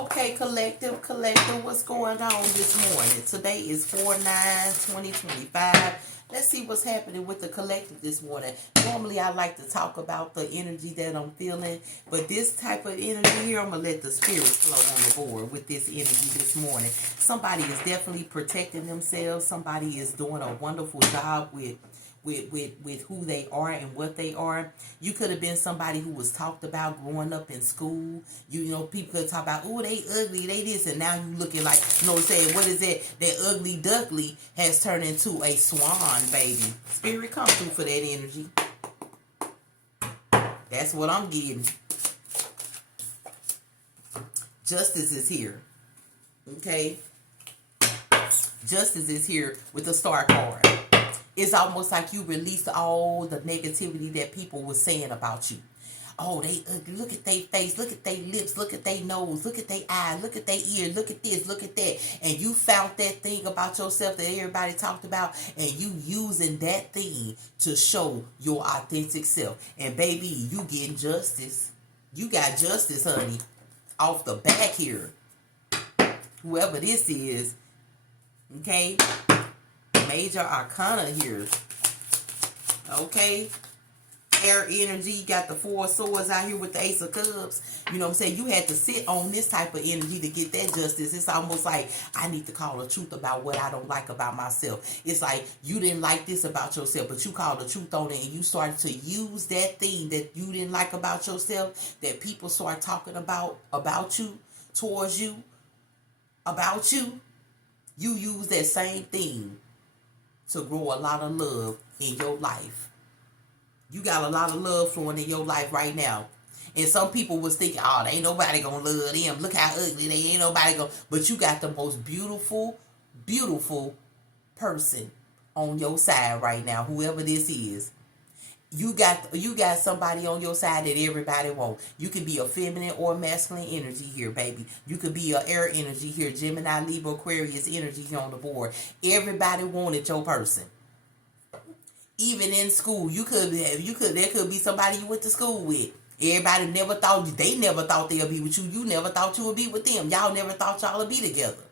Okay, collective, what's going on this morning? Today is 4/9/2025. Let's see what's happening with the collective this morning. Normally, I like to talk about the energy that I'm feeling, but this type of energy here, I'm going to let the spirit flow on the board with this energy this morning. Somebody is definitely protecting themselves. Somebody is doing a wonderful job with who they are and what they are. You could have been somebody who was talked about growing up in school. You know, people could talk about, oh, they ugly, they this, and now you looking like, you know what I'm saying, what is that? That ugly duckling has turned into a swan, baby. Spirit, come through for that energy. That's what I'm getting. Justice is here. Okay? Justice is here with the star card. It's almost like you released all the negativity that people were saying about you. Oh, they ugly. Look at their face. Look at their lips. Look at their nose. Look at their eyes. Look at their ears. Look at this. Look at that. And you found that thing about yourself that everybody talked about, and you using that thing to show your authentic self. And baby, you getting justice. You got justice, honey. Off the back here. Whoever this is. Okay? Major arcana here. Okay? Air energy. Got the 4 of swords out here with the ace of cups. You know what I'm saying? You had to sit on this type of energy to get that justice. It's almost like I need to call the truth about what I don't like about myself. It's like you didn't like this about yourself, but you called the truth on it, and you started to use that thing that you didn't like about yourself, that people start talking about you, towards you, about you. You use that same thing to grow a lot of love in your life. You got a lot of love flowing in your life right now. And some people was thinking, oh, ain't nobody gonna love them. Look how ugly they ain't nobody gonna. But you got the most beautiful, beautiful person on your side right now, whoever this is. You got somebody on your side that everybody wants. You could be a feminine or masculine energy here, baby. You could be an air energy here, Gemini, Libra, Aquarius energy here on the board. Everybody wanted your person. Even in school, there could be somebody you went to school with. Everybody they never thought they'd be with you. You never thought you would be with them. Y'all never thought y'all would be together.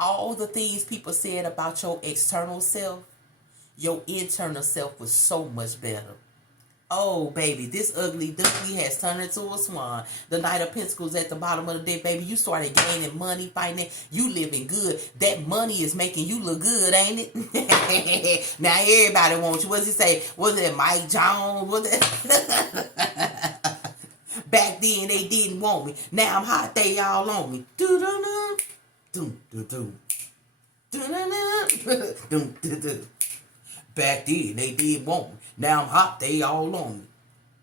All the things people said about your external self, your internal self was so much better. Oh, baby, this ugly duckling has turned into a swan. The Knight of Pentacles at the bottom of the deck, baby. You started gaining money, finance. You living good. That money is making you look good, ain't it? Now everybody wants you. What does he say? Was it Mike Jones? Was it? Back then they didn't want me. Now I'm hot. They all on me. Do-do-do. Do-do-do. Do-do-do. Do-do-do. Back then, they did want me. Now I'm hot, they all on me.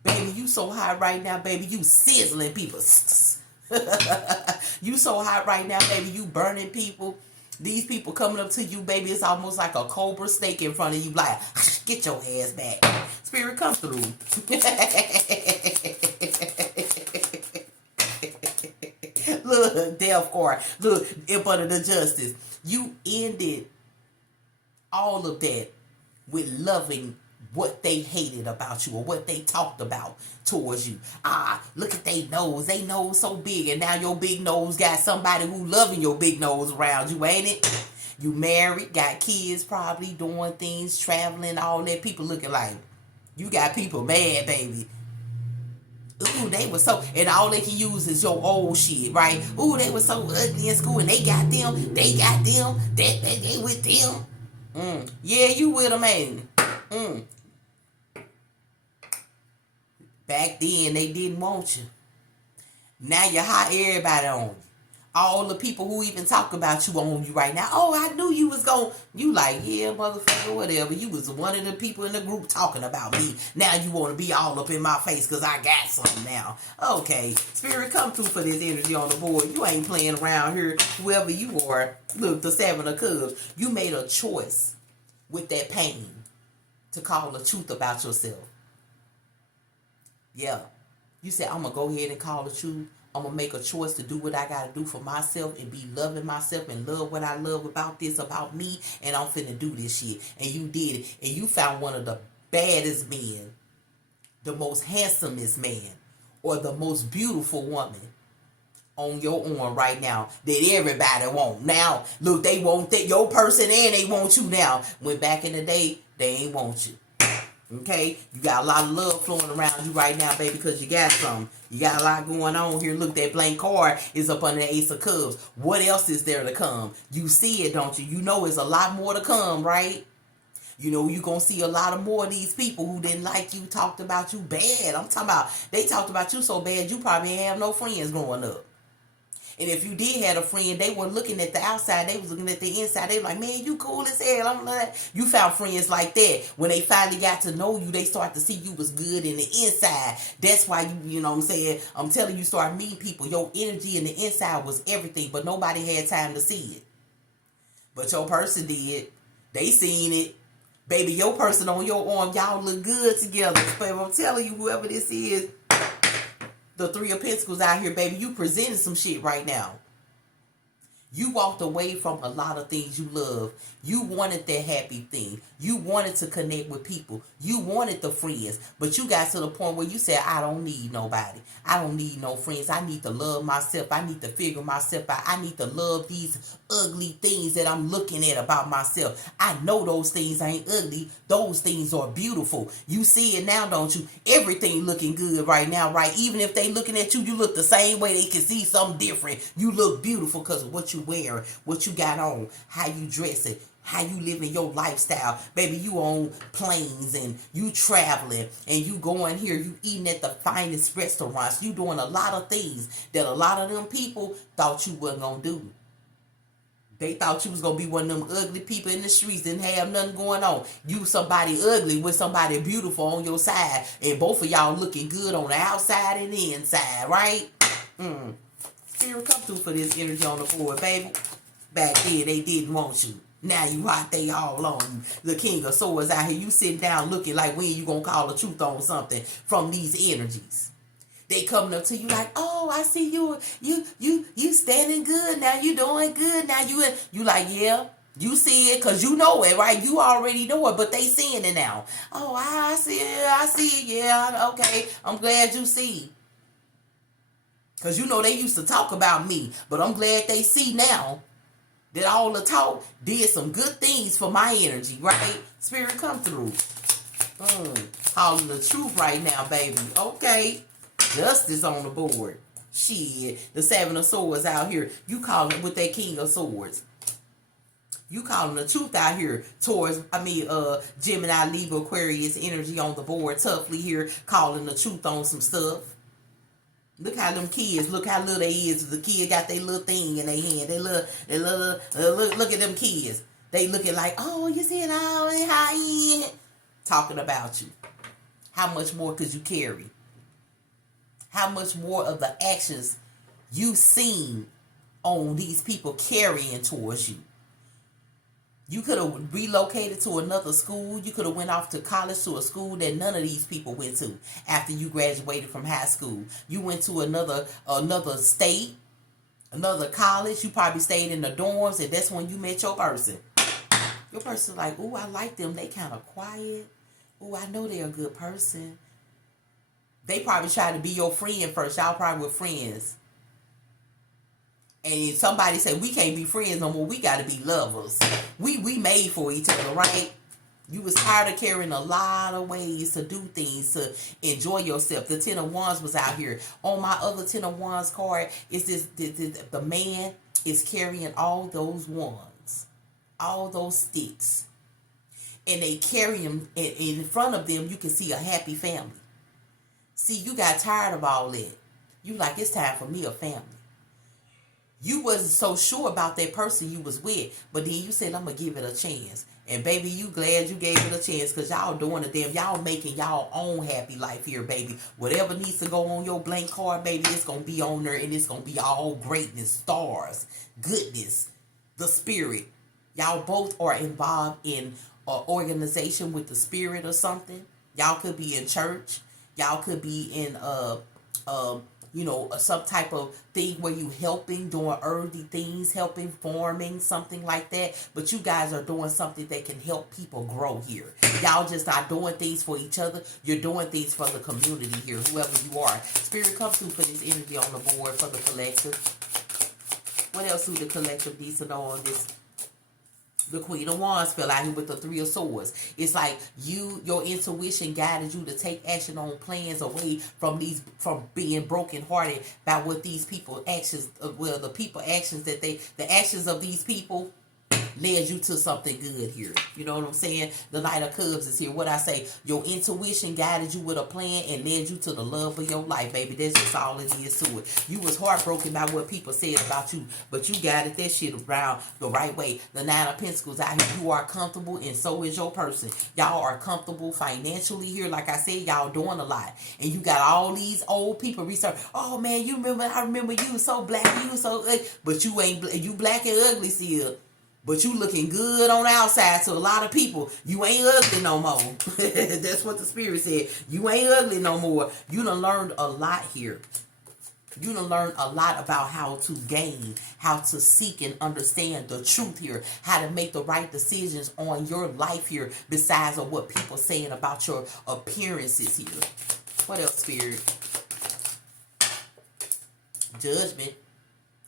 Baby, you so hot right now, baby, you sizzling people. You so hot right now, baby, you burning people. These people coming up to you, baby, it's almost like a cobra snake in front of you. Like, get your ass back. Spirit, come through. Look, death card. Look, up under the justice. You ended all of that with loving what they hated about you or what they talked about towards you. Look at their nose. They nose so big, and now your big nose got somebody who loving your big nose around you, ain't it? You married, got kids probably, doing things, traveling, all that. People looking like, you got people mad, baby. Ooh, they were so, and all they can use is your old shit, right? Ooh, they were so ugly in school, and they got them, they with them. Yeah, you with them, ain't it? Back then, they didn't want you. Now you hot, everybody on you. All the people who even talk about you on you right now. Oh, I knew you was going. You like, yeah, motherfucker, whatever. You was one of the people in the group talking about me. Now you want to be all up in my face because I got something now. Okay, Spirit, come through for this energy on the board. You ain't playing around here, whoever you are. Look, the 7 of Cups. You made a choice with that pain to call the truth about yourself. Yeah. You said, I'm going to go ahead and call the truth. I'm going to make a choice to do what I got to do for myself and be loving myself and love what I love about this, about me, and I'm finna do this shit. And you did it. And you found one of the baddest men, the most handsomest man, or the most beautiful woman on your arm right now that everybody want. Now, look, they want your person and they want you now. When back in the day, they ain't want you. Okay? You got a lot of love flowing around you right now, baby, because you got something. You got a lot going on here. Look, that blank card is up under the Ace of Cups. What else is there to come? You see it, don't you? You know it's a lot more to come, right? You know, you're going to see a lot of more of these people who didn't like you, talked about you bad. I'm talking about, they talked about you so bad, you probably ain't have no friends growing up. And if you did have a friend, they weren't looking at the outside. They was looking at the inside. They were like, man, you cool as hell. I'm like, you found friends like that. When they finally got to know you, they start to see you was good in the inside. That's why, you know what I'm saying? I'm telling you, start meeting people. Your energy in the inside was everything, but nobody had time to see it. But your person did. They seen it. Baby, your person on your arm, y'all look good together. Baby, I'm telling you, whoever this is, the Three of Pentacles out here, baby, you presented some shit right now. You walked away from a lot of things you love. You wanted that happy thing. You wanted to connect with people. You wanted the friends. But you got to the point where you said, I don't need nobody. I don't need no friends. I need to love myself. I need to figure myself out. I need to love these ugly things that I'm looking at about myself. I know those things ain't ugly. Those things are beautiful. You see it now, don't you? Everything looking good right now, right? Even if they looking at you, you look the same way. They can see something different. You look beautiful because of what you wearing, what you got on, how you dressing, how you living your lifestyle. Baby, you on planes and you traveling and you going here, you eating at the finest restaurants. You doing a lot of things that a lot of them people thought you wasn't going to do. They thought you was going to be one of them ugly people in the streets, didn't have nothing going on. You somebody ugly with somebody beautiful on your side, and both of y'all looking good on the outside and the inside, right? Spirit, come through for this energy on the board, baby. Back then, they didn't want you. Now you hot, they all on you. The King of Swords out here. You sitting down looking like when you going to call the truth on something from these energies. They coming up to you like, oh, I see you standing good. Now you doing good. Now you like, yeah. You see it because you know it, right? You already know it, but they seeing it now. Oh, I see it. Yeah, okay. I'm glad you see. Because you know they used to talk about me, but I'm glad they see now that all the talk did some good things for my energy, right? Spirit, come through. Calling the truth right now, baby. Okay. Justice on the board. Shit. The Seven of Swords out here. You calling it with that King of Swords. You calling the truth out here towards, Gemini, Libra, Aquarius energy on the board. Toughly here, calling the truth on some stuff. Look how them kids, look how little they is. The kids got their little thing in their hand. Look at them kids. They looking like, oh, you see it all in high end. Talking about you. How much more could you carry? How much more of the actions you seen on these people carrying towards you? You could have relocated to another school. You could have went off to college to a school that none of these people went to after you graduated from high school. You went to another state, another college. You probably stayed in the dorms, and that's when you met your person. Your person's like, ooh, I like them. They kind of quiet. Ooh, I know they're a good person. They probably tried to be your friend first. Y'all probably were friends. And somebody said, we can't be friends no more. We got to be lovers. We made for each other, right? You was tired of carrying a lot of ways to do things, to enjoy yourself. The Ten of Wands was out here. On my other Ten of Wands card, is the man is carrying all those wands, all those sticks. And they carry them, and in front of them, you can see a happy family. See, you got tired of all that. You like, it's time for me a family. You wasn't so sure about that person you was with, but then you said, I'm going to give it a chance. And baby, you glad you gave it a chance because y'all doing the damn, y'all making y'all own happy life here, baby. Whatever needs to go on your blank card, baby, it's going to be on there and it's going to be all greatness, stars, goodness, the spirit. Y'all both are involved in an organization with the spirit or something. Y'all could be in church. Y'all could be in you know, some type of thing where you helping, doing earthy things, helping, farming, something like that. But you guys are doing something that can help people grow here. Y'all just not doing things for each other. You're doing things for the community here, whoever you are. Spirit, come through for this energy on the board for the collective. What else do the collective needs to know on this? The Queen of Wands fell out here with the Three of Swords. It's like your intuition guided you to take action on plans away from being brokenhearted by what these people actions, the people actions that the actions of these people led you to something good here. You know what I'm saying? The Knight of Cups is here. What I say, your intuition guided you with a plan and led you to the love of your life, baby. That's just all it is to it. You was heartbroken by what people said about you, but you guided that shit around the right way. The Nine of Pentacles out here. You are comfortable, and so is your person. Y'all are comfortable financially here. Like I said, y'all doing a lot. And you got all these old people research. Oh, man, I remember you was so black, you was so ugly. But you ain't, you black and ugly still. But you looking good on the outside to a lot of people. You ain't ugly no more. That's what the Spirit said. You ain't ugly no more. You done learned a lot here. You done learned a lot about how to gain, how to seek and understand the truth here, how to make the right decisions on your life here, besides of what people saying about your appearances here. What else, Spirit? Judgment.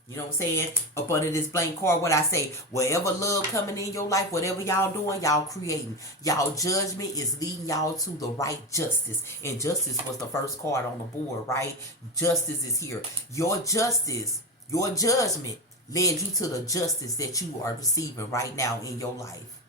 You know what I'm saying? Up under this blank card, what I say, wherever love coming in your life, whatever y'all doing, y'all creating. Y'all judgment is leading y'all to the right justice. And justice was the first card on the board, right? Justice is here. Your justice, your judgment led you to the justice that you are receiving right now in your life.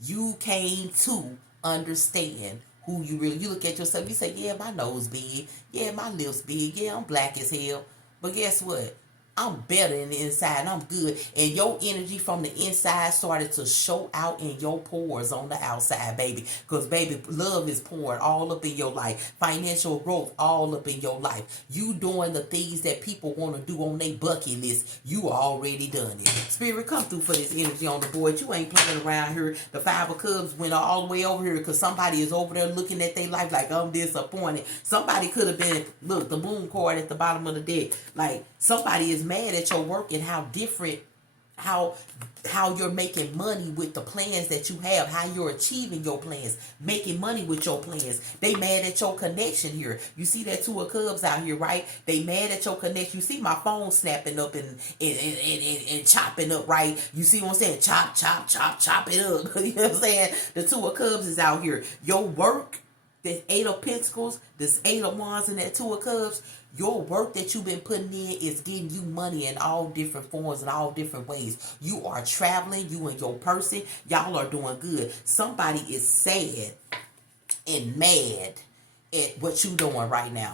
You came to understand who you really, you look at yourself, you say, yeah, my nose big. Yeah, my lips big. Yeah, I'm black as hell. But guess what? I'm better in the inside. I'm good. And your energy from the inside started to show out in your pores on the outside, baby. Because, baby, love is pouring all up in your life. Financial growth all up in your life. You doing the things that people want to do on their bucket list. You already done it. Spirit, come through for this energy on the board. You ain't playing around here. The Five of Cups went all the way over here because somebody is over there looking at their life like, I'm disappointed. Somebody could have been, look, the moon card at the bottom of the deck. Like, somebody is mad at your work and how different, how you're making money with the plans that you have, how you're achieving your plans, making money with your plans. They mad at your connection here. You see that Two of Cups out here, right? They mad at your connection. You see my phone snapping up and chopping up, right? You see what I'm saying? Chop, chop, chop, chop it up. You know what I'm saying? The Two of Cups is out here. Your work, this Eight of Pentacles, this Eight of Wands, and that Two of Cups, your work that you've been putting in is getting you money in all different forms and all different ways. You are traveling, you and your person, y'all are doing good. Somebody is sad and mad at what you doing right now.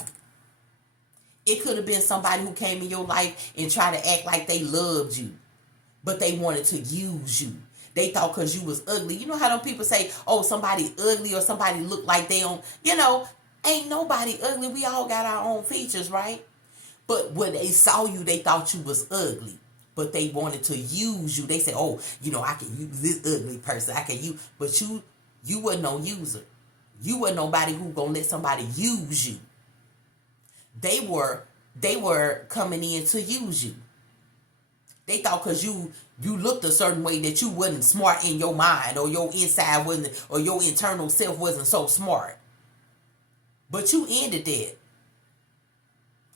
It could have been somebody who came in your life and tried to act like they loved you, but they wanted to use you. They thought because you was ugly. You know how them people say, oh, somebody ugly or somebody look like they don't, you know, ain't nobody ugly. We all got our own features, right? But when they saw you, they thought you was ugly. But they wanted to use you. They said, oh, you know, I can use this ugly person. I can use. But you wasn't no user. You wasn't nobody who gonna let somebody use you. They were coming in to use you. They thought because you looked a certain way that you wasn't smart in your mind, or your inside wasn't, or your internal self wasn't so smart. But you ended that.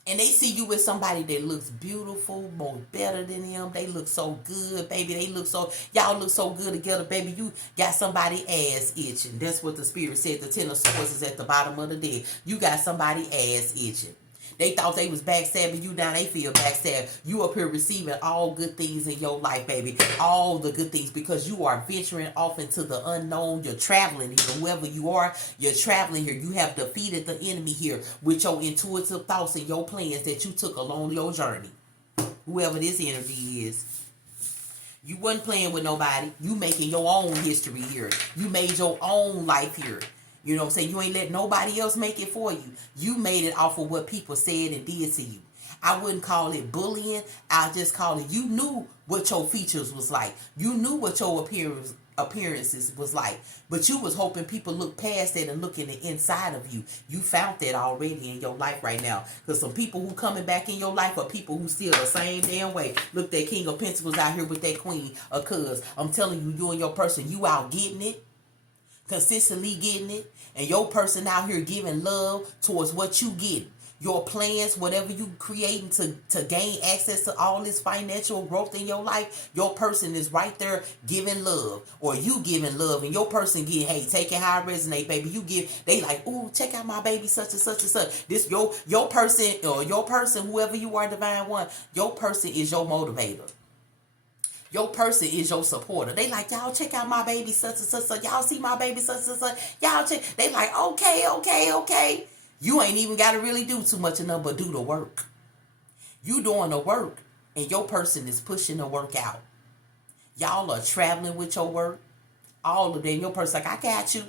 And they see you with somebody that looks beautiful, more better than them. They look so good, baby. Y'all look so good together, baby. You got somebody ass itching. That's what the Spirit said. The Ten of Swords is at the bottom of the deck. You got somebody ass itching. They thought they was backstabbing you, now they feel backstabbed. You up here receiving all good things in your life, baby. All the good things, because you are venturing off into the unknown. You're traveling here. Whoever you are, you're traveling here. You have defeated the enemy here with your intuitive thoughts and your plans that you took along your journey. Whoever this energy is. You wasn't playing with nobody. You making your own history here. You made your own life here. You know what I'm saying? You ain't let nobody else make it for you. You made it off of what people said and did to you. I wouldn't call it bullying. I'll just call it, you knew what your features was like. You knew what your appearances was like. But you was hoping people look past that and look in the inside of you. You found that already in your life right now. Because some people who coming back in your life are people who still the same damn way. Look, that King of Pentacles out here with that Queen of Cups. I'm telling you, you and your person, you out getting it. Consistently getting it. And your person out here giving love towards what you get. Your plans, whatever you creating to gain access to all this financial growth in your life, your person is right there giving love. Or you giving love, and your person get, hey, take it how it resonate, baby. You give, they like, ooh, check out my baby, such and such and such. This your person, or your person, whoever you are, Divine One, your person is your motivator. Your person is your supporter. They like, y'all check out my baby, such and such, such. Y'all see my baby, such and such. Y'all check. They like, okay. You ain't even got to really do too much of nothing but do the work. You doing the work, and your person is pushing the work out. Y'all are traveling with your work. All of them. Your person like, I got you.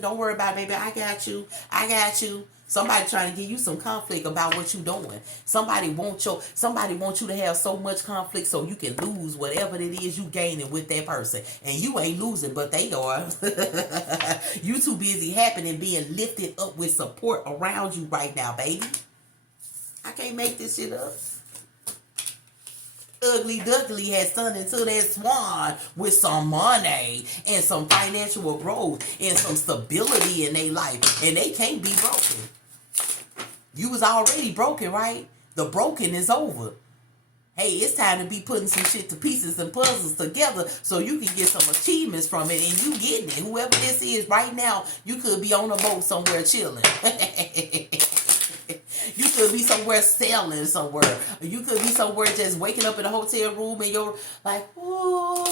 Don't worry about it, baby. I got you. Somebody trying to give you some conflict about what you doing. Somebody want you to have so much conflict so you can lose whatever it is you gaining with that person. And you ain't losing, but they are. You too busy happening being lifted up with support around you right now, baby. I can't make this shit up. Ugly Duckling has turned into that swan with some money and some financial growth and some stability in their life. And they can't be broken. You was already broken, right? The broken is over. Hey, it's time to be putting some shit to pieces and puzzles together so you can get some achievements from it. And you getting it. Whoever this is right now, you could be on a boat somewhere chilling. You could be somewhere sailing somewhere. You could be somewhere just waking up in a hotel room and you're like, whoa.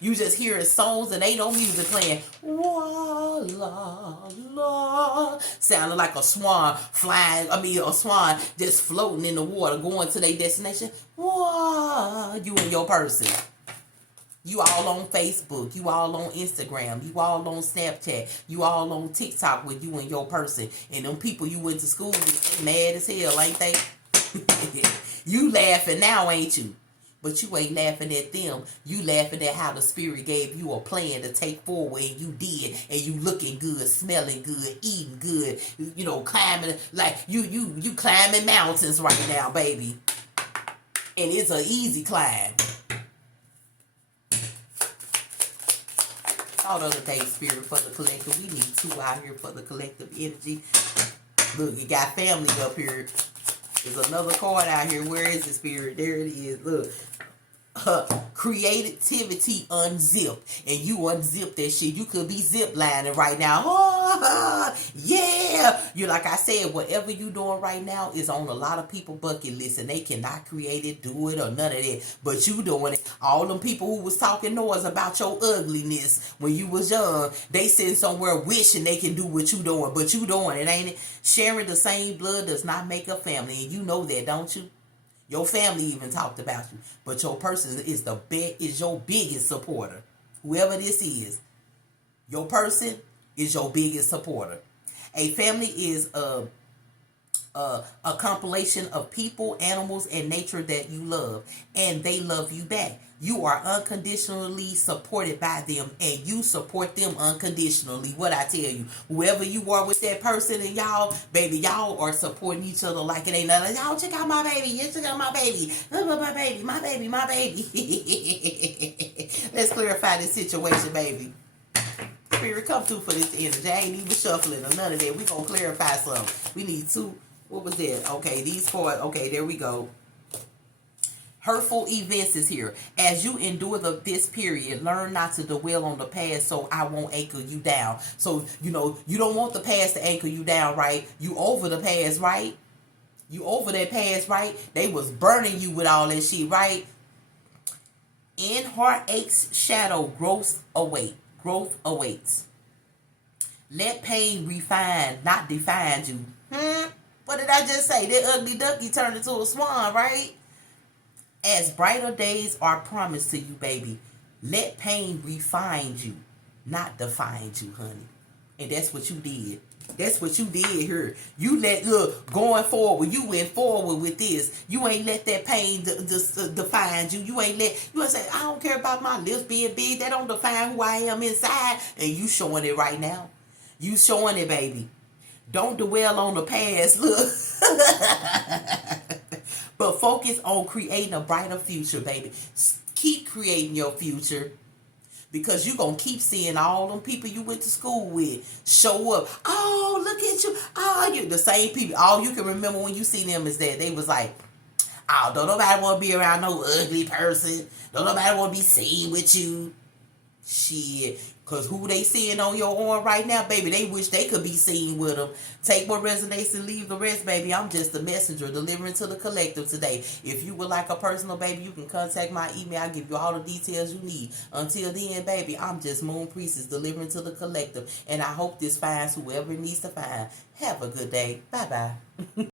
You just hearing songs and ain't no music playing. Wah, la, la. Sounding like a swan flying. A swan just floating in the water going to their destination. Wah. You and your person. You all on Facebook. You all on Instagram. You all on Snapchat. You all on TikTok with you and your person. And them people you went to school with, they mad as hell, ain't they? You laughing now, ain't you? But you ain't laughing at them. You laughing at how the Spirit gave you a plan to take forward, and you did. And you looking good, smelling good, eating good. You know, climbing, like you climbing mountains right now, baby. And it's an easy climb. All the other day, Spirit, for the collective. We need 2 out here for the collective energy. Look, you got family up here. There's another card out here. Where is it, Spirit? There it is. Look. Creativity unzipped. And you unzip that shit. You could be zip lining right now. Oh, yeah. You like I said, whatever you doing right now is on a lot of people bucket list, and they cannot create it, do it, or none of that. But you doing it. All them people who was talking noise about your ugliness when you was young, they sitting somewhere wishing they can do what you doing. But you doing it, ain't it? Sharing the same blood does not make a family. And you know that, don't you? Your family even talked about you, but your person is your biggest supporter. Whoever this is, your person is your biggest supporter. A family is a compilation of people, animals, and nature that you love, and they love you back. You are unconditionally supported by them, and you support them unconditionally. What I tell you, whoever you are with that person, and y'all, baby, y'all are supporting each other like it ain't nothing. Y'all check out my baby. You check out my baby. My baby. My baby. My baby. Let's clarify this situation, baby. Spirit, come through for this energy. I ain't even shuffling or none of that. We gonna clarify something. We need 2. What was that? Okay, these 4. Okay, there we go. Hurtful events is here. As you endure this period, learn not to dwell on the past so I won't anchor you down. So, you know, you don't want the past to anchor you down, right? You over the past, right? You over that past, right? They was burning you with all that shit, right? In heartache's shadow, growth awaits. Let pain refine, not define you. What did I just say? That ugly ducky turned into a swan, right? As brighter days are promised to you, baby, let pain refine you, not define you, honey. And that's what you did. That's what you did here. You let, look, going forward, you went forward with this. You ain't let that pain define you. You ain't say, I don't care about my lips being big. That don't define who I am inside. And you showing it right now. You showing it, baby. Don't dwell on the past. Look. But focus on creating a brighter future, baby. Keep creating your future. Because you're going to keep seeing all them people you went to school with show up. Oh, look at you. Oh, you're the same people. All you can remember when you see them is that they was like, oh, don't nobody want to be around no ugly person. Don't nobody want to be seen with you. Shit. Because who they seeing on your arm right now, baby, they wish they could be seen with them. Take what resonates and leave the rest, baby. I'm just a messenger delivering to the collective today. If you would like a personal, baby, you can contact my email. I'll give you all the details you need. Until then, baby, I'm just Moon Priestess delivering to the collective. And I hope this finds whoever it needs to find. Have a good day. Bye-bye.